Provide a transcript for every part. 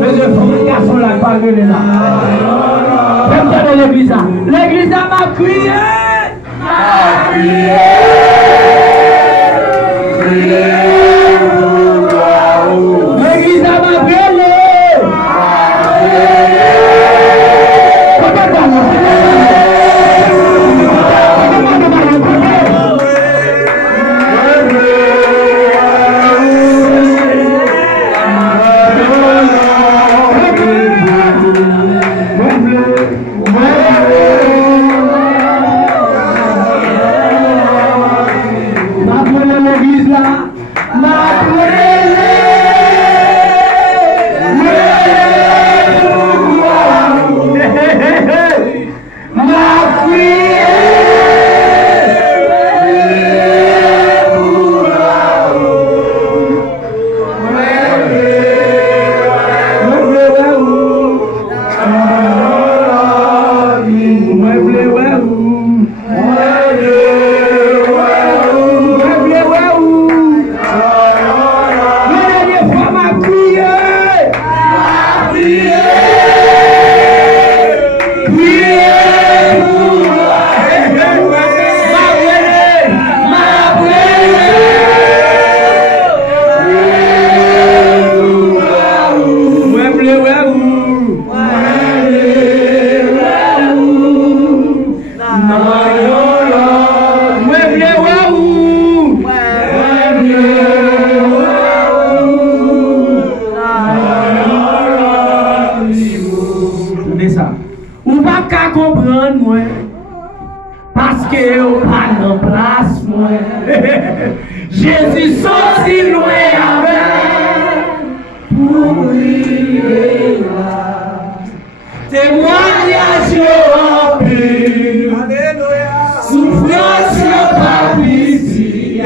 Mais je fais un garçon là, pas de là. J'aime bien l'église. L'église m'a crié. L'église m'a brûlé. Jésus sorti loin avec pour briller là. Témoignage rempli, souffrance pas pitié.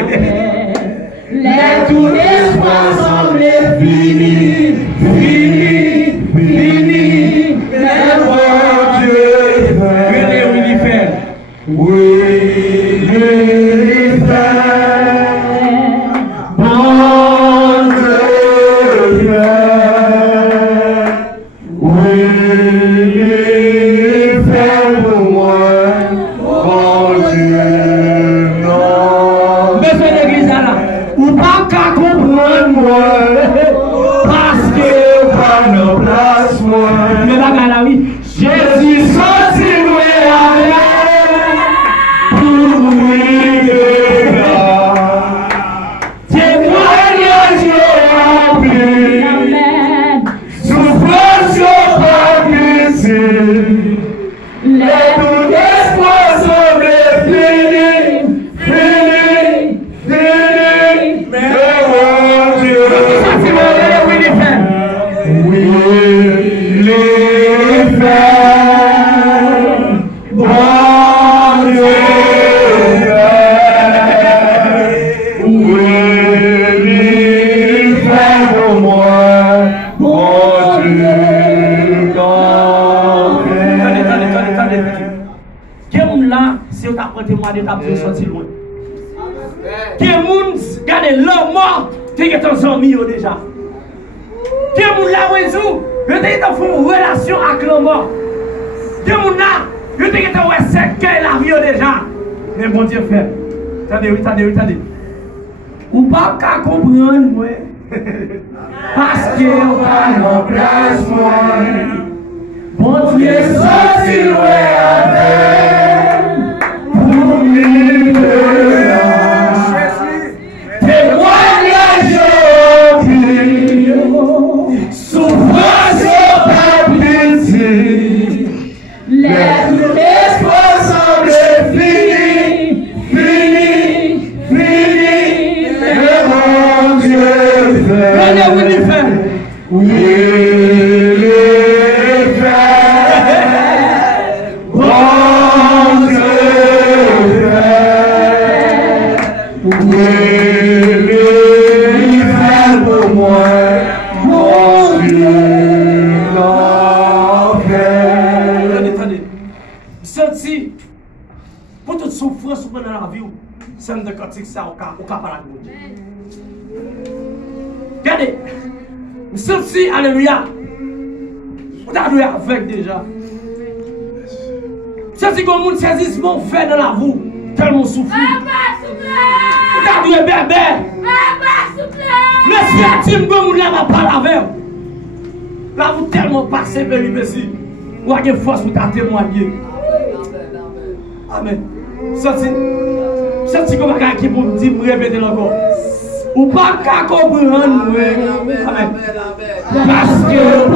Les tous l'espoir semble fini, fini, fini. Mais mon Dieu, oui, déjà. Qui est mon là résout, je t'ai fait une relation avec le mort. Qui est mon là, je t'ai fait secret la vie déjà. Mais bon Dieu fait. Attendez. Ou pas qu'à comprendre moi. Parce que on va en place moi. Bon Dieu sorti loin avec pour vivre. Pour toute souffrance dans la vie, c'est un de ça au cas par la. Regardez, Senti, alléluia. On t'a doué avec déjà. Senti que le monde saisit mon fait dans la boue. Tellement souffle. On t'a doué bébé. L'esprit intime que moun la m'a parlé avec. Là, vous tellement passé péripéties. Ou avez force pour ta témoigner. Amen. Senti comme un qui pour me dire, me répéter encore. Ou pas qu'à comprendre. Amen. Parce que